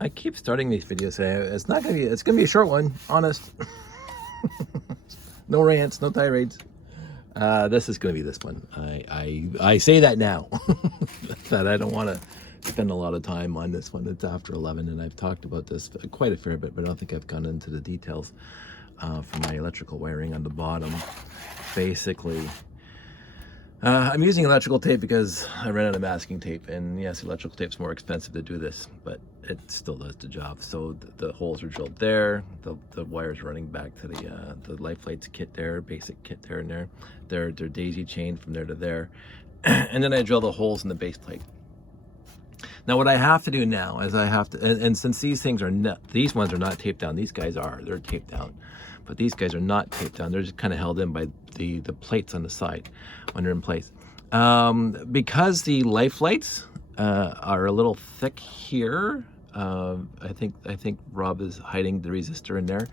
I keep starting these videos saying it's gonna be a short one, honest. No rants, no tirades. This is gonna be this one. I say that now that I don't want to spend a lot of time on this one. It's after 11, and I've talked about this quite a fair bit, but I don't think I've gone into the details for my electrical wiring on the bottom. Basically, I'm using electrical tape because I ran out of masking tape, and yes, electrical tape's more expensive to do this, but it still does the job. So the holes are drilled there, the wires running back to the light plates kit there, basic kit there and there. They're daisy chained from there to there, and then I drill the holes in the base plate. Now what I have to do now is I have to, and since these things are not, these ones are not taped down, these guys are, they're taped down. But these guys are not taped down. They're just kind of held in by the plates on the side when they're in place. Because the life lights are a little thick here, I think Rob is hiding the resistor in there.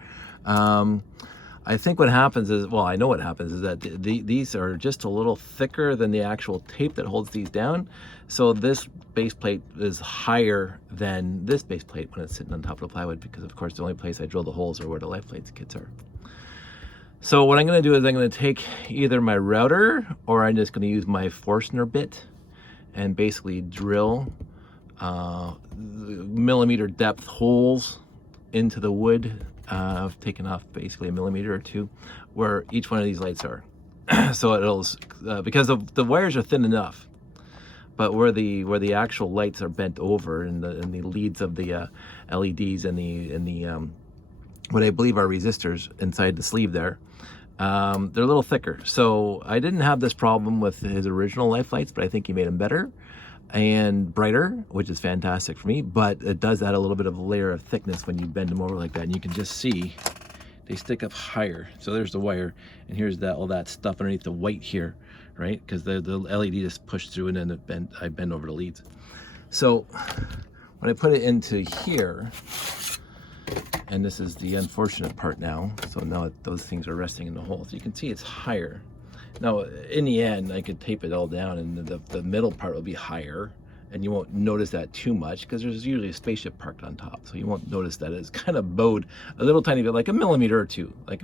I think what happens is, well, I know what happens is that these are just a little thicker than the actual tape that holds these down. So this base plate is higher than this base plate when it's sitting on top of the plywood, because of course the only place I drill the holes are where the life plates kits are. So what I'm going to do is I'm going to take either my router, or I'm just going to use my Forstner bit and basically drill millimeter depth holes into the wood. I've taken off basically a millimeter or two where each one of these lights are. So it'll because the wires are thin enough, but where the actual lights are bent over, and the leads of the LEDs and the what I believe are resistors inside the sleeve there, they're a little thicker. So I didn't have this problem with his original life lights, but I think he made them better and brighter, which is fantastic for me. But it does add a little bit of a layer of thickness when you bend them over like that, and you can just see they stick up higher. So there's the wire, and here's all that stuff underneath the white here, right? Because the LED just pushed through, and then I bend over the leads. So when I put it into here, and this is the unfortunate part now, so now those things are resting in the hole, so you can see it's higher. Now in the end I could tape it all down, and the middle part will be higher, and you won't notice that too much because there's usually a spaceship parked on top, so you won't notice that. It's kind of bowed a little tiny bit, like a millimeter or two, like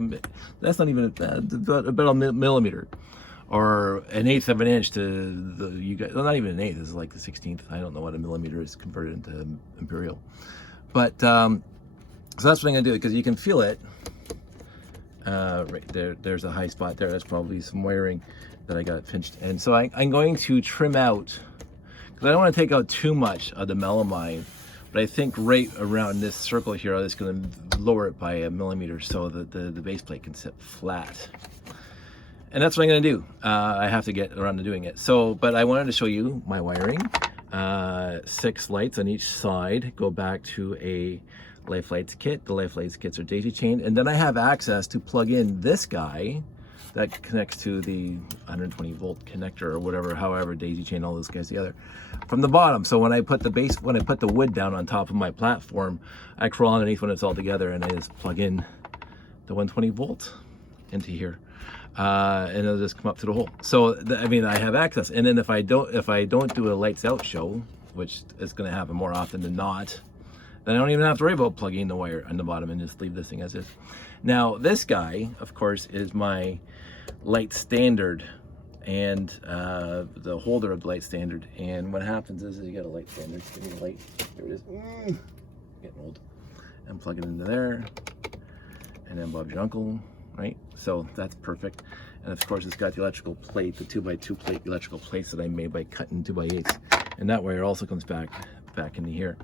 that's not even about a millimeter, or an eighth of an inch to the, you guys, well, not even an eighth, this is like the 16th. I don't know what a millimeter is converted into imperial, but so that's what I'm gonna do, because you can feel it right there. There's a high spot there. That's probably some wiring that I got pinched. And so I'm going to trim out, because I don't want to take out too much of the melamine, but I think right around this circle here, I'm just going to lower it by a millimeter so that the base plate can sit flat. And that's what I'm going to do. I have to get around to doing it. So, but I wanted to show you my wiring. 6 lights on each side go back to a life lights kit. The life lights kits are daisy chained, and then I have access to plug in this guy that connects to the 120 volt connector or whatever, however daisy chain all those guys together from the bottom. So when I put the wood down on top of my platform, I crawl underneath when it's all together, and I just plug in the 120 volt into here, and it'll just come up to the hole. So I mean, I have access. And then if I don't do a lights out show, which is going to happen more often than not, then I don't even have to worry about plugging the wire on the bottom, and just leave this thing as is. Now this guy, of course, is my light standard, and the holder of the light standard. And what happens is you got a light standard. Give me a light. Here it is. Getting old. And plug it into there, and then Bob's your uncle, right? So that's perfect. And of course, it's got the electrical plate, the 2x2 plate electrical plates that I made by cutting 2x8s, and that wire also comes back into here.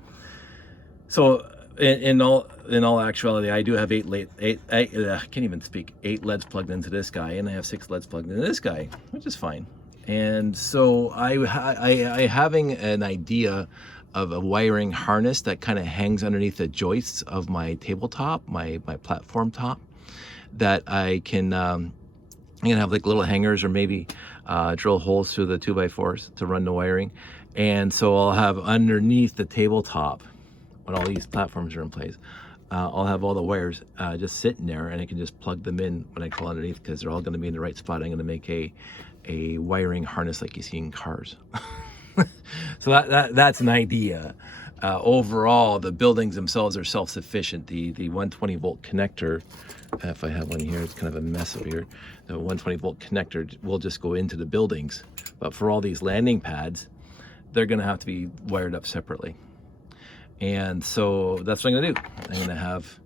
So in all actuality, I do have 8 I can't even speak, 8 LEDs plugged into this guy, and I have 6 LEDs plugged into this guy, which is fine. And so I having an idea of a wiring harness that kind of hangs underneath the joists of my tabletop, my platform top, that I can have like little hangers, or maybe drill holes through the 2x4s to run the wiring. And so I'll have underneath the tabletop, when all these platforms are in place, I'll have all the wires just sitting there, and I can just plug them in when I crawl underneath, because they're all going to be in the right spot. I'm going to make a wiring harness like you see in cars. So that's an idea. overall, the buildings themselves are self-sufficient. The 120 volt connector, if I have one here, it's kind of a mess over here. The 120 volt connector will just go into the buildings. But for all these landing pads, they're going to have to be wired up separately. And so that's what I'm going to do. I'm going to have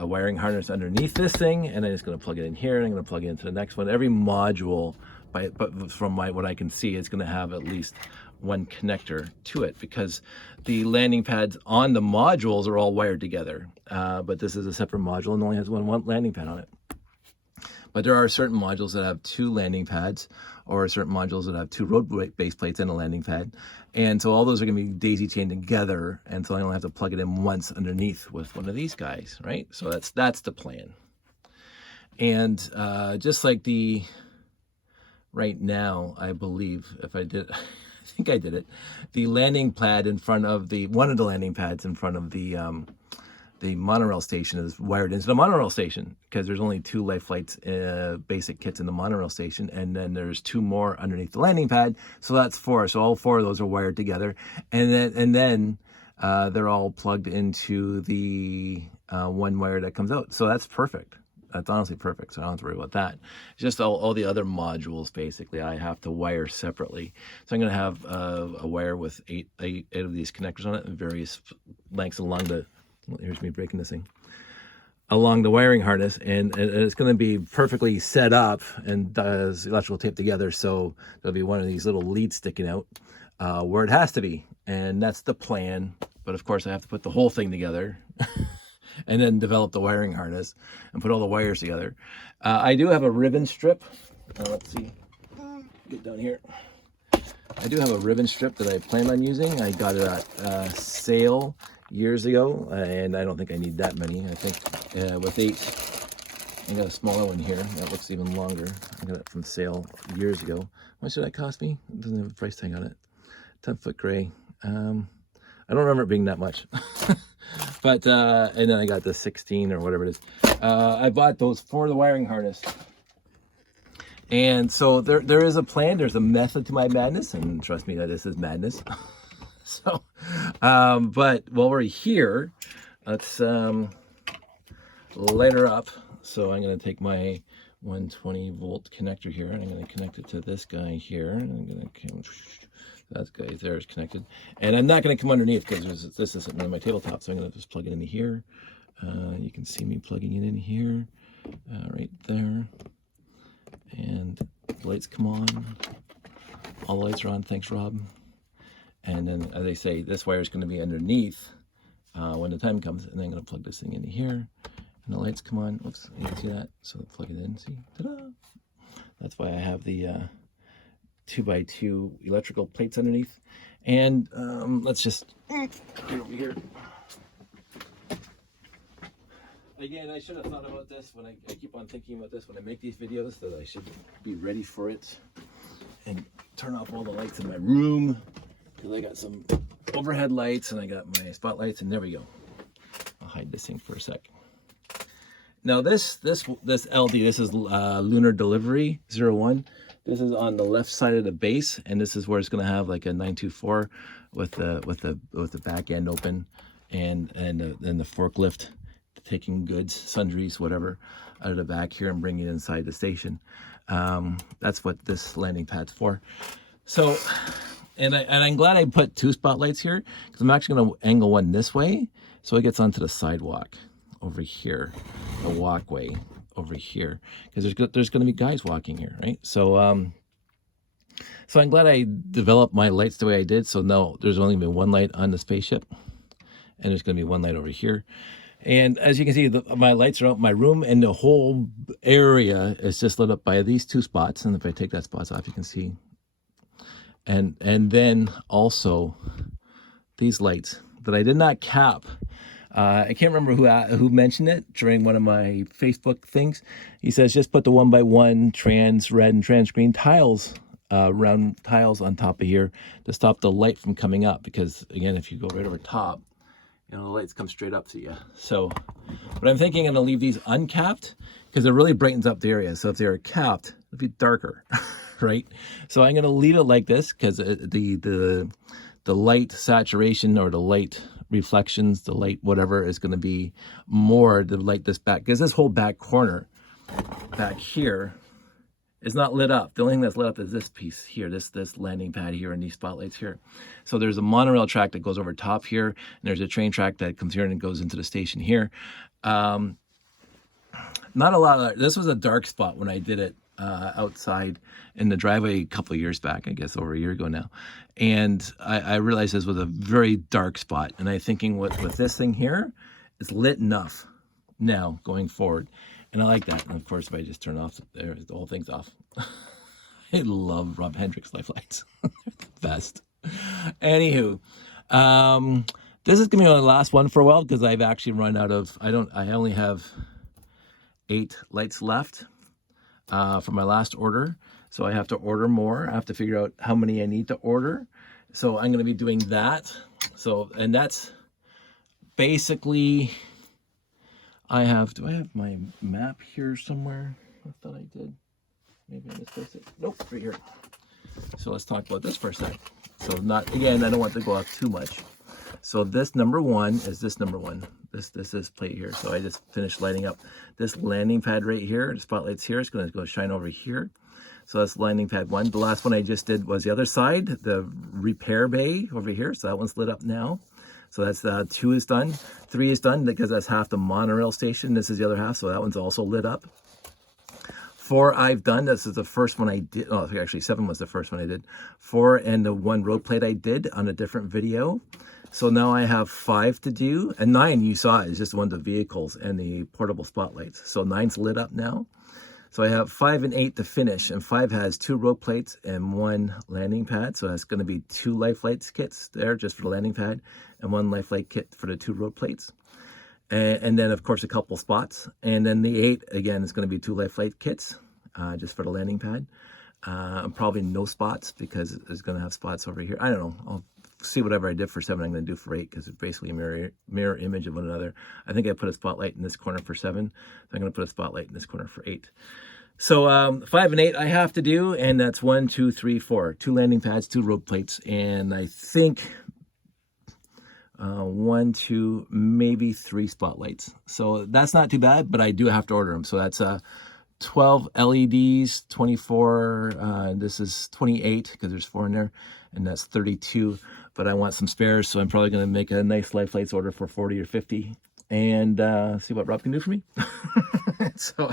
a wiring harness underneath this thing, and I'm just going to plug it in here, and I'm going to plug it into the next one. Every module, but from what I can see, it's going to have at least one connector to it, because the landing pads on the modules are all wired together. But this is a separate module and only has one landing pad on it. But there are certain modules that have 2 landing pads, or certain modules that have 2 road base plates and a landing pad. And so all those are going to be daisy chained together. And so I only have to plug it in once underneath with one of these guys, right? So that's the plan. And just like right now, I believe, if I did, I think I did it, the landing pad in front of one of the landing pads in front of the monorail station is wired into the monorail station, because there's only 2 life flights basic kits in the monorail station, and then there's 2 more underneath the landing pad, so that's 4. So all 4 of those are wired together, and then they're all plugged into the one wire that comes out. So that's perfect. That's honestly perfect, so I don't have to worry about that. It's just all the other modules, basically, I have to wire separately. So I'm going to have a wire with eight of these connectors on it in various lengths along the, here's me breaking this thing, along the wiring harness, and it's going to be perfectly set up and does electrical tape together, so there'll be one of these little leads sticking out where it has to be, and that's the plan. But of course I have to put the whole thing together and then develop the wiring harness and put all the wires together. I do have a ribbon strip. Let's see, get down here. I do have a ribbon strip that I plan on using. I got it at sale years ago, and I don't think I need that many. I think with 8, I got a smaller one here that looks even longer. I got it from sale years ago. How much did that cost me? It doesn't have a price tag on it. 10-foot gray. I don't remember it being that much. But and then I got the 16 or whatever it is. I bought those for the wiring harness. And so there is a plan, there's a method to my madness, and trust me that this is madness. So, but while we're here, let's light her up. So I'm going to take my 120 volt connector here, and I'm going to connect it to this guy here. And I'm going to, that guy there is connected. And I'm not going to come underneath because this isn't on my tabletop. So I'm going to just plug it into here. You can see me plugging it in here, right there. And the lights come on. All the lights are on. Thanks, Rob. And then, as I say, this wire is going to be underneath when the time comes. And then I'm going to plug this thing into here. And the lights come on. Oops, you can see that. So plug it in. See? Ta-da! That's why I have the 2x2 electrical plates underneath. And let's just get over here. Again, I should have thought about this when I keep on thinking about this when I make these videos, that I should be ready for it and turn off all the lights in my room, because I got some overhead lights and I got my spotlights, and there we go. I'll hide this thing for a sec. Now this LD, this is Lunar Delivery 01. This is on the left side of the base, and this is where it's going to have like a 924 with the back end open, and the forklift taking goods, sundries, whatever, out of the back here and bringing it inside the station. That's what this landing pad's for. So, and I'm glad I put 2 spotlights here, because I'm actually going to angle one this way, so it gets onto the sidewalk over here, the walkway over here, because there's going to be guys walking here, right? So, so I'm glad I developed my lights the way I did. So now there's only been 1 light on the spaceship, and there's going to be 1 light over here. And as you can see, my lights are out in my room, and the whole area is just lit up by these 2 spots. And if I take that spots off, you can see. And then also these lights that I did not cap. I can't remember who mentioned it during one of my Facebook things. He says just put the 1x1 trans red and trans green tiles, round tiles on top of here to stop the light from coming up. Because again, if you go right over top, you know, the lights come straight up to you. So, but I'm thinking I'm gonna leave these uncapped because it really brightens up the area. So if they are capped, it'll be darker, right? So I'm gonna leave it like this because the the light saturation or the light reflections, the light whatever is going to be more to light this back, because this whole back corner back here is not lit up. The only thing that's lit up is this piece here, this landing pad here and these spotlights here. So there's a monorail track that goes over top here, and there's a train track that comes here and goes into the station here. Not a lot of, this was a dark spot when I did it outside in the driveway a couple of years back, I guess over a year ago now. And I realized this was a very dark spot. And I'm thinking with this thing here, it's lit enough now going forward. And I like that. And of course, if I just turn off there, the whole thing's off. I love Rob Hendricks life lights. They're the best. Anywho, this is gonna be my last one for a while because I've actually run out of, I only have 8 lights left for my last order. So I have to order more. I have to figure out how many I need to order. So I'm gonna be doing that. So, and that's basically, do I have my map here somewhere? I thought I did. Maybe I misplaced it. Nope, right here. So let's talk about this for a sec. So not, again, I don't want to go off too much. So this number 1 is this number 1. This plate here. So I just finished lighting up this landing pad right here. The spotlight's here. It's going to go shine over here. So that's landing pad 1. The last one I just did was the other side, the repair bay over here. So that one's lit up now. So that's 2 is done. 3 is done because that's half the monorail station. This is the other half, so that one's also lit up. 4 I've done. This is the first one I did. Oh, actually 7 was the first one I did. 4 and the 1 road plate I did on a different video. So now I have 5 to do. And 9 you saw is just one of the vehicles and the portable spotlights. So 9's lit up now. So I have 5 and 8 to finish, and 5 has 2 road plates and 1 landing pad. So that's going to be 2 life lights kits there just for the landing pad, and 1 life light kit for the 2 road plates. And then of course a couple spots. And then the 8 again is going to be 2 life light kits just for the landing pad. Probably no spots because it's going to have spots over here. I don't know. I'll see whatever I did for 7 I'm going to do for 8 because it's basically a mirror image of one another. I think I put a spotlight in this corner for 7. So I'm going to put a spotlight in this corner for 8. So 5 and 8 I have to do, and that's 1, 2, 3, 4. 2 landing pads, 2 road plates, and I think 1, 2, maybe 3 spotlights. So that's not too bad, but I do have to order them. So that's 12 LEDs, 24, this is 28 because there's 4 in there, and that's 32. But I want some spares, so I'm probably going to make a nice life lights order for 40 or 50 and see what Rob can do for me. So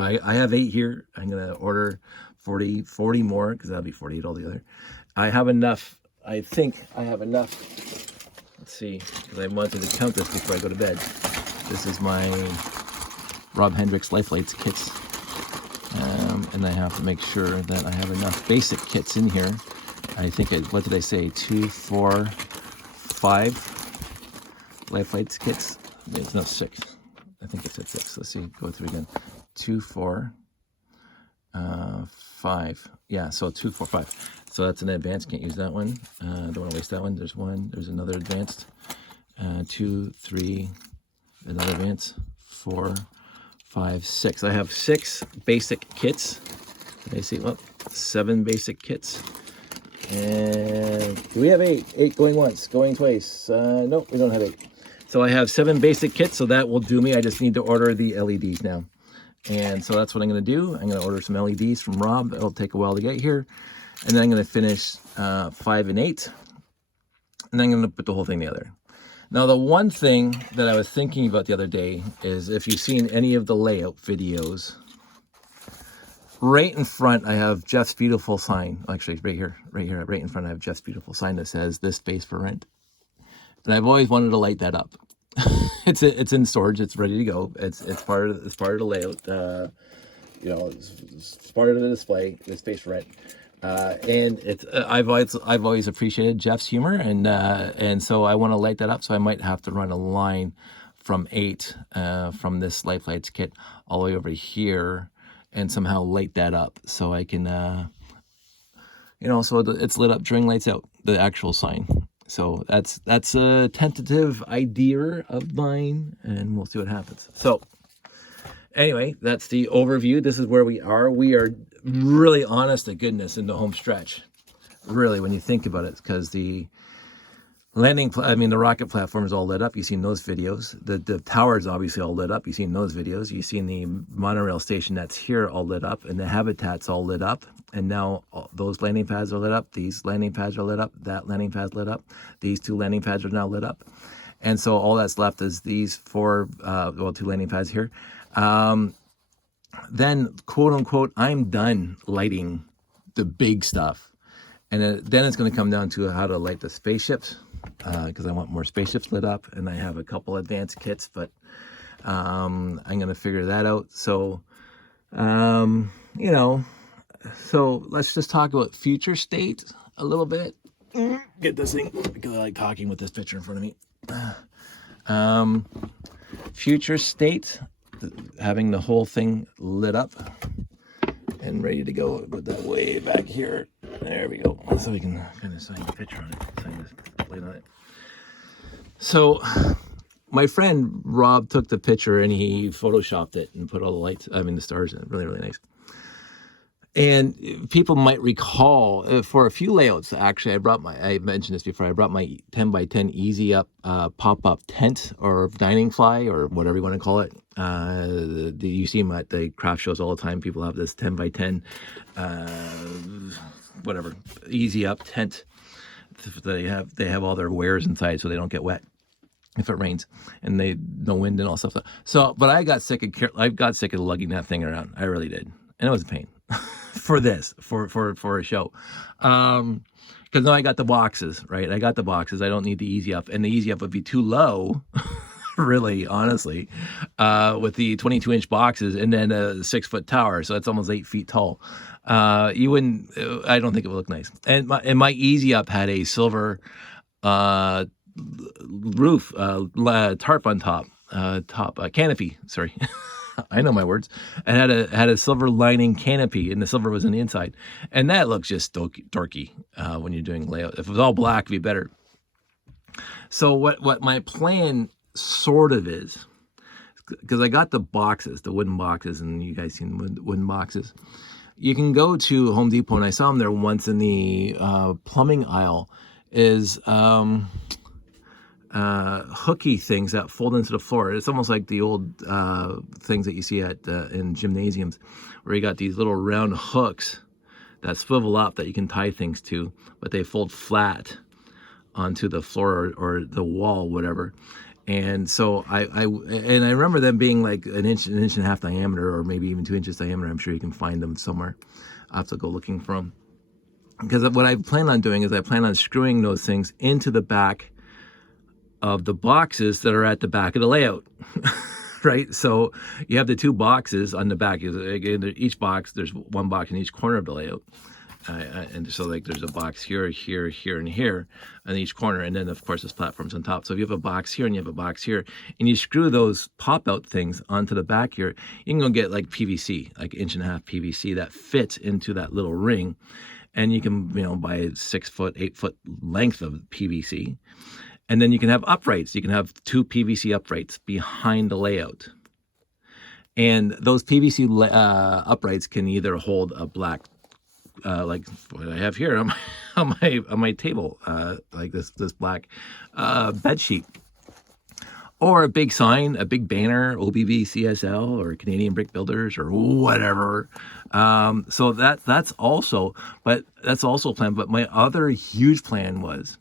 I have 8 here. I'm going to order 40 more because that'll be 48 altogether. I have enough. I think I have enough. Let's see, because I wanted to count this before I go to bed. This is my Rob Hendricks life lights kits. And I have to make sure that I have enough basic kits in here. I think, what did I say? 2, 4, 5 life lights kits. It's not 6. I think it's at 6. Let's see, go through again. 2, 4, 5. Yeah, so 2, 4, 5. So that's an advanced, can't use that one. Don't want to waste that one. There's 1, there's another advanced. 2, 3, another advanced. 4, 5, 6. I have 6 basic kits. Did I see? Well, 7 basic kits. And do we have 8? 8 going once, going twice. Nope, we don't have 8. So I have 7 basic kits, so that will do me. I just need to order the LEDs now. And so that's what I'm going to do. I'm going to order some LEDs from Rob. It'll take a while to get here. And then I'm going to finish 5 and 8. And then I'm going to put the whole thing together. Now, the one thing that I was thinking about the other day is if you've seen any of the layout videos, right in front, I have Jeff's Beautiful sign. Actually, right here, right in front, I have Jeff's Beautiful sign that says this space for rent. And I've always wanted to light that up. It's in storage. It's ready to go. It's part of the layout. You know, it's part of the display. This space for rent. And it's I've always appreciated Jeff's humor, and so I want to light that up. So I might have to run a line from 8 from this life lights kit all the way over here, and somehow light that up so I can, you know, so it's lit up during lights out, the actual sign. So that's a tentative idea of mine, and we'll see what happens. So anyway, that's the overview. This is where we are. We are really, honest to goodness, in the home stretch. Really, when you think about it, because the I mean, the rocket platform is all lit up. You've seen those videos. The tower is obviously all lit up. You've seen those videos. You've seen the monorail station that's here all lit up, and the habitat's all lit up. And now those landing pads are lit up. These landing pads are lit up. That landing pad's lit up. These 2 landing pads are now lit up. And so all that's left is these 4, 2 landing pads here. Then, quote unquote, I'm done lighting the big stuff. And then it's going to come down to how to light the spaceships, because I want more spaceships lit up, and I have a couple advanced kits, but I'm going to figure that out. So, you know, so let's just talk about future state a little bit. Get this thing, because I like talking with this picture in front of me. Future state, having the whole thing lit up and ready to go. Put that way back here. There we go. So we can kind of sign the picture on it. Sign this plate on it. So my friend Rob took the picture and he photoshopped it and put all the lights, I mean the stars in it. Really, really nice. And people might recall, for a few layouts, actually, I mentioned this before, I brought my 10 by 10 easy up pop-up tent or dining fly or whatever you want to call it. You see them at the craft shows all the time. People have this 10 by 10, whatever, easy up tent. They have all their wares inside so they don't get wet if it rains, and no wind and all stuff. So, but I got sick of lugging that thing around. I really did, and it was a pain. For a show, because now I got the boxes, right? I got the boxes. I don't need the easy up, and the easy up would be too low, really, honestly, with the 22-inch boxes and then a 6-foot tower, so it's almost 8 feet tall. You wouldn't. I don't think it would look nice. And my easy up had a silver roof, tarp on top, canopy. Sorry. I know my words. It had a silver lining canopy, and the silver was on the inside, and that looks just dorky when you're doing layout. If it was all black, it'd be better. So what my plan sort of is, because I got the boxes, the wooden boxes, and you guys seen wooden boxes. You can go to Home Depot, and I saw them there once in the plumbing aisle. Is hooky things that fold into the floor. It's almost like the old things that you see at in gymnasiums, where you got these little round hooks that swivel up that you can tie things to, but they fold flat onto the floor or the wall, whatever. And so I remember them being like an inch and a half diameter, or maybe even 2 inches diameter. I'm sure you can find them somewhere. I have to go looking for them. Because what I plan on doing is I plan on screwing those things into the back of the boxes that are at the back of the layout, right? So you have the 2 boxes on the back. Each box, there's 1 box in each corner of the layout. And so like there's a box here, here, here, and here on each corner. And then of course this platform's on top. So if you have a box here and you have a box here, and you screw those pop-out things onto the back here, you can go get like PVC, like 1.5 inch PVC that fits into that little ring. And you can, buy a 6 foot, 8 foot length of PVC. And then you can have uprights. You can have 2 PVC uprights behind the layout. And those PVC uprights can either hold a black, like what I have here on my table, like this black bed sheet, or a big sign, a big banner, OBV CSL or Canadian Brick Builders or whatever. So that's also a plan. But my other huge plan was,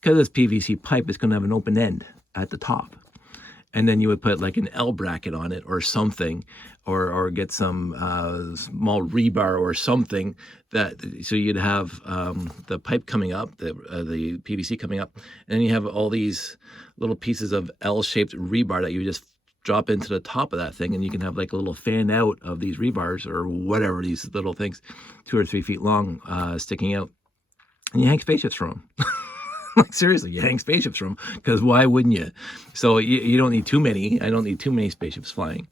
because this PVC pipe is going to have an open end at the top, and then you would put like an L bracket on it or something, or get some small rebar or something so you'd have the pipe coming up, the PVC coming up, and then you have all these little pieces of L-shaped rebar that you just drop into the top of that thing, and you can have like a little fan out of these rebars or whatever, these little things, 2 or 3 feet long, sticking out, and you hang spaceships from them. Like seriously, you hang spaceships from them, because why wouldn't you? So you don't need too many. I don't need too many spaceships flying,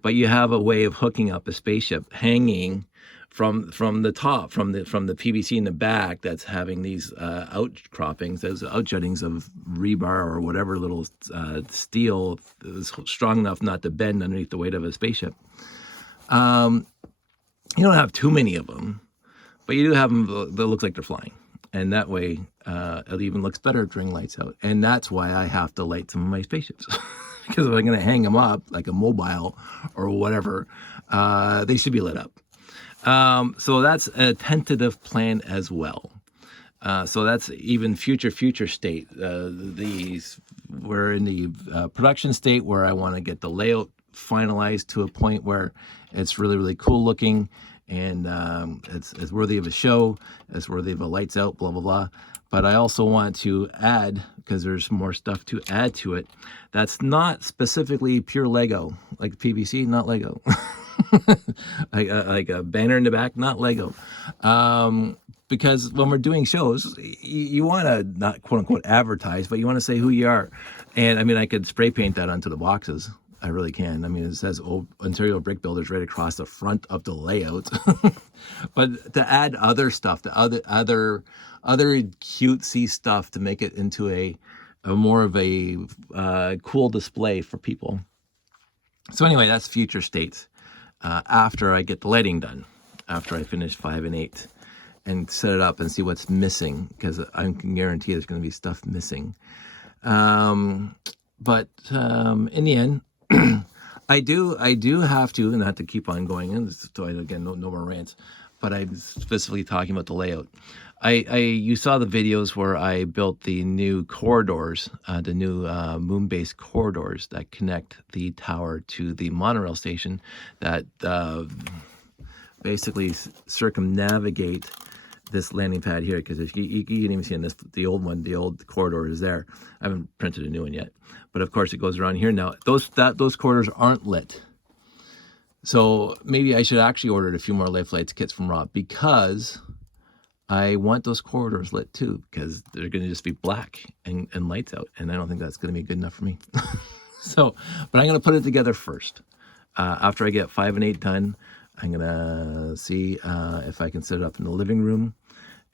but you have a way of hooking up a spaceship hanging from the top, from the PVC in the back that's having these outcroppings, those outjuttings of rebar or whatever little steel is strong enough not to bend underneath the weight of a spaceship. You don't have too many of them, but you do have them that look like they're flying. And that way, it even looks better during lights out. And that's why I have to light some of my spaceships. Because if I'm going to hang them up like a mobile or whatever, they should be lit up. So that's a tentative plan as well. So that's even future state. We're in the production state where I want to get the layout finalized to a point where it's really cool looking, and it's worthy of a show, it's worthy of a lights out, blah blah blah. But I also want to add, because there's more stuff to add to it, that's not specifically pure Lego, like PVC, not Lego. like a banner in the back, not Lego. Because when we're doing shows, you want to not quote unquote advertise, but you want to say who you are. And I mean, I could spray paint that onto the boxes. I really can. I mean, it says Ontario Brick Builders right across the front of the layout. But to add other stuff, the other cutesy stuff to make it into a more of a cool display for people. So anyway, that's future states. After I get the lighting done, after I finish 5 and 8 and set it up and see what's missing, because I can guarantee there's going to be stuff missing. But in the end, I do have to, and not to keep on going, and so again, no more rants, but I'm specifically talking about the layout. You saw the videos where I built the new corridors, the new moon-based corridors that connect the tower to the monorail station that basically circumnavigate this landing pad here, because if you can even see in this, the old one, the old corridor is there. I haven't printed a new one yet, but of course it goes around here now. Those corridors aren't lit, so maybe I should actually order a few more life lights kits from Rob, because I want those corridors lit too, because they're going to just be black and lights out, and I don't think that's going to be good enough for me. So, but I'm going to put it together first. After I get 5 and 8 done, I'm going to see if I can set it up in the living room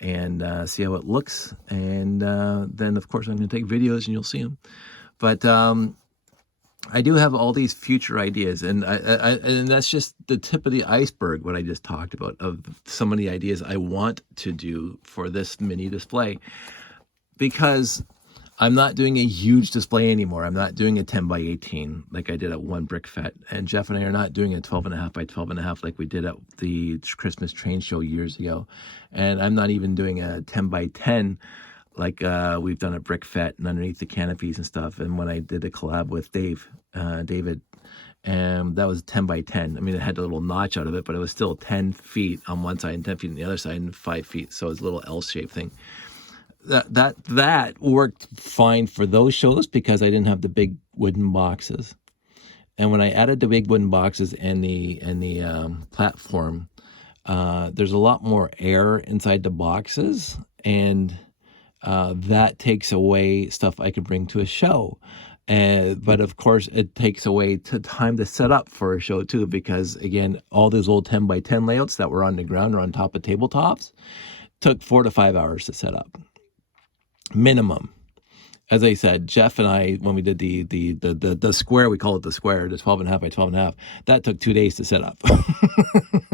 and see how it looks. And then, of course, I'm going to take videos and you'll see them. But I do have all these future ideas, and and that's just the tip of the iceberg, what I just talked about, of some of the ideas I want to do for this mini display. Because I'm not doing a huge display anymore. I'm not doing a 10 by 18 like I did at One Brick Fet. And Jeff and I are not doing a 12.5 by 12.5 like we did at the Christmas train show years ago. And I'm not even doing a 10 by 10 like we've done at Brick Fet and underneath the canopies and stuff. And when I did a collab with David, that was 10 by 10. I mean, it had a little notch out of it, but it was still 10 feet on one side and 10 feet on the other side and 5 feet. So it's a little L-shaped thing. That worked fine for those shows because I didn't have the big wooden boxes. And when I added the big wooden boxes and the platform, there's a lot more air inside the boxes, and that takes away stuff I could bring to a show. But of course, it takes away time to set up for a show too, because again, all those old 10 by 10 layouts that were on the ground or on top of tabletops took 4 to 5 hours to set up. Minimum. As I said, Jeff and I, when we did the square, we call it the square, the 12.5 by 12.5, that took 2 days to set up.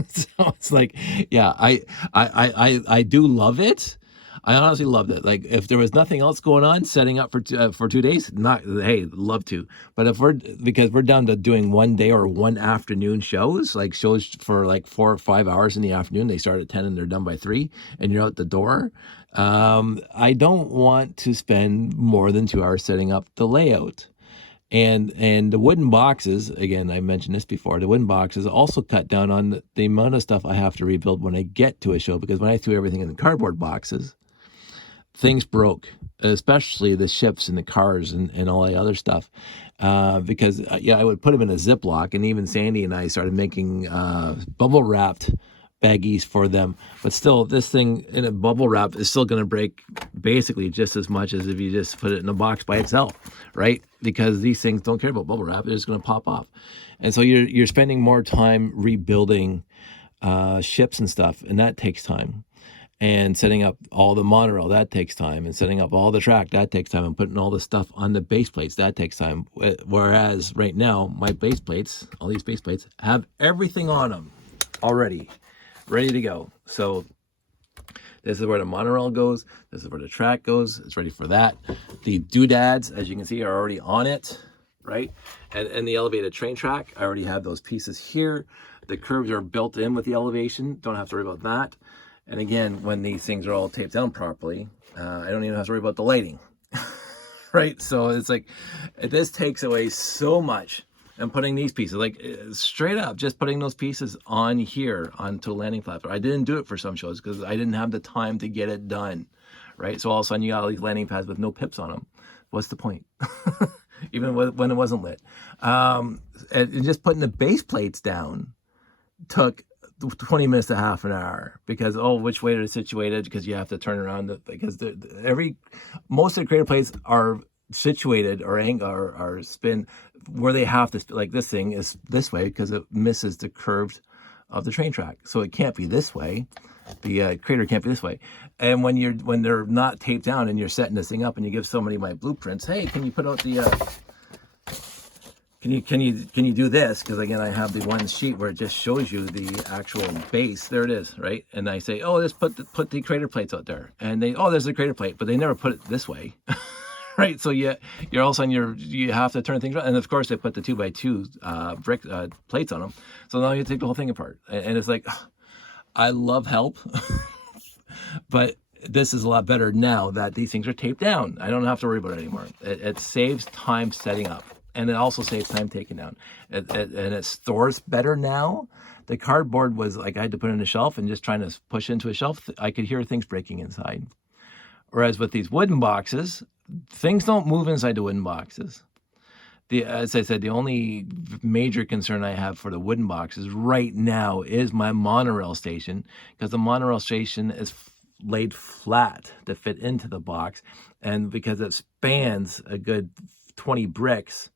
So it's like, yeah, I do love it. I honestly loved it. Like, if there was nothing else going on, setting up for 2 days, hey, love to. But because we're down to doing 1 day or 1 afternoon shows, like shows for like 4 or 5 hours in the afternoon. They start at 10 and they're done by 3, and you're out the door. I don't want to spend more than 2 hours setting up the layout. And the wooden boxes, again, I mentioned this before, the wooden boxes also cut down on the amount of stuff I have to rebuild when I get to a show, because when I threw everything in the cardboard boxes, things broke, especially the ships and the cars and all the other stuff. Because, I would put them in a Ziploc, and even Sandy and I started making bubble wrapped baggies for them. But still, this thing in a bubble wrap is still going to break basically just as much as if you just put it in a box by itself, right? Because these things don't care about bubble wrap. They're just going to pop off. And so you're spending more time rebuilding ships and stuff, and that takes time. And setting up all the monorail, that takes time. And setting up all the track, that takes time. And putting all the stuff on the base plates, that takes time. Whereas right now, my base plates, all these base plates, have everything on them already, ready to go. So This is where the monorail goes. This is where the track goes. It's ready for that. The doodads, as you can see, are already on it, right? And the elevated train track, I already have those pieces here. The curves are built in with the elevation. Don't have to worry about that. And again, when these things are all taped down properly, I don't even have to worry about the lighting, right? So it's like, this takes away so much. And putting these pieces, like straight up, just putting those pieces on here onto a landing platform. I didn't do it for some shows because I didn't have the time to get it done, right? So all of a sudden you got all these landing pads with no pips on them. What's the point? Even when it wasn't lit. And just putting the base plates down took 20 minutes to half an hour because, oh, which way they're situated, because you have to turn around, because most of the crater plates are situated or angle or spin where they have to, like this thing is this way because it misses the curves of the train track, so it can't be this way. The crater can't be this way. And when they're not taped down and you're setting this thing up and you give somebody my blueprints, hey, can you put out the can you do this? Because again, I have the one sheet where it just shows you the actual base. There it is, right? And I say, oh, let's put the crater plates out there, and they, oh, there's the crater plate, but they never put it this way. Right, so you're all of a sudden you have to turn things around, and of course they put the 2x2 brick plates on them. So now you take the whole thing apart, and it's like, I love help, but this is a lot better now that these things are taped down. I don't have to worry about it anymore. It saves time setting up, and it also saves time taking down. And it stores better now. The cardboard was like I had to put it in a shelf, and just trying to push into a shelf, I could hear things breaking inside. Whereas with these wooden boxes, things don't move inside the wooden boxes. As I said, the only major concern I have for the wooden boxes right now is my monorail station, because the monorail station is laid flat to fit into the box, and because it spans a good 20 bricks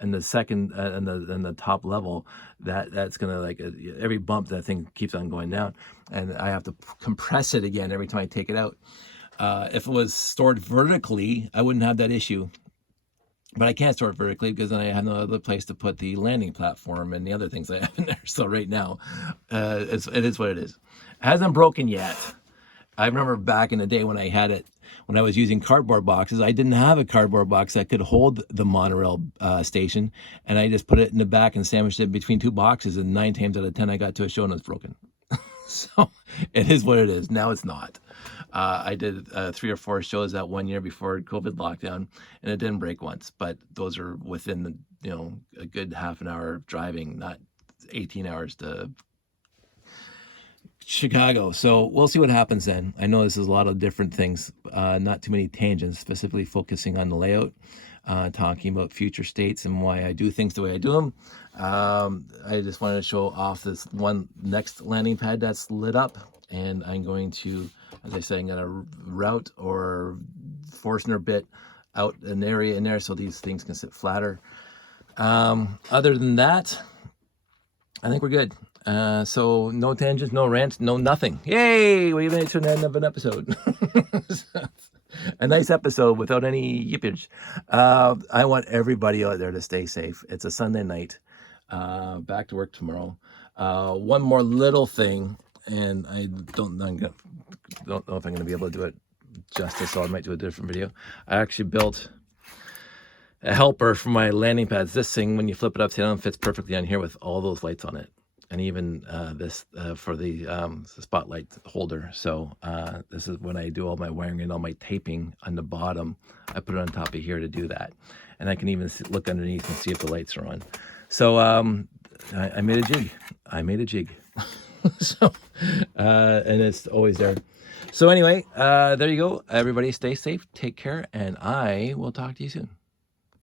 and the second and the top level, that's gonna, like, every bump, that thing keeps on going down, and I have to compress it again every time I take it out. If it was stored vertically, I wouldn't have that issue. But I can't store it vertically because then I have no other place to put the landing platform and the other things I have in there. So right now, it is what it is. It hasn't broken yet. I remember back in the day when I had it, when I was using cardboard boxes, I didn't have a cardboard box that could hold the monorail station. And I just put it in the back and sandwiched it between two boxes. And 9 times out of 10, I got to a show and it was broken. So it is what it is. Now it's not. I did 3 or 4 shows that one year before COVID lockdown, and it didn't break once. But those are within a good half an hour of driving, not 18 hours to Chicago. So we'll see what happens then. I know this is a lot of different things, not too many tangents, specifically focusing on the layout, talking about future states and why I do things the way I do them. I just wanted to show off this one next landing pad that's lit up, and I'm going to, as I say, I'm going to route or Forstner bit out an area in there so these things can sit flatter. Other than that, I think we're good. So no tangents, no rants, no nothing. Yay! We made it to the end of an episode. A nice episode without any yippage. I want everybody out there to stay safe. It's a Sunday night. Back to work tomorrow. One more little thing, and I don't know if I'm going to be able to do it justice, so I might do a different video. I actually built a helper for my landing pads. This thing, when you flip it upside down, fits perfectly on here with all those lights on it. And even this for the spotlight holder. So this is when I do all my wiring and all my taping on the bottom. I put it on top of here to do that. And I can even look underneath and see if the lights are on. So I made a jig. I made a jig. So, and it's always there. So anyway, there you go. Everybody stay safe, take care, and I will talk to you soon.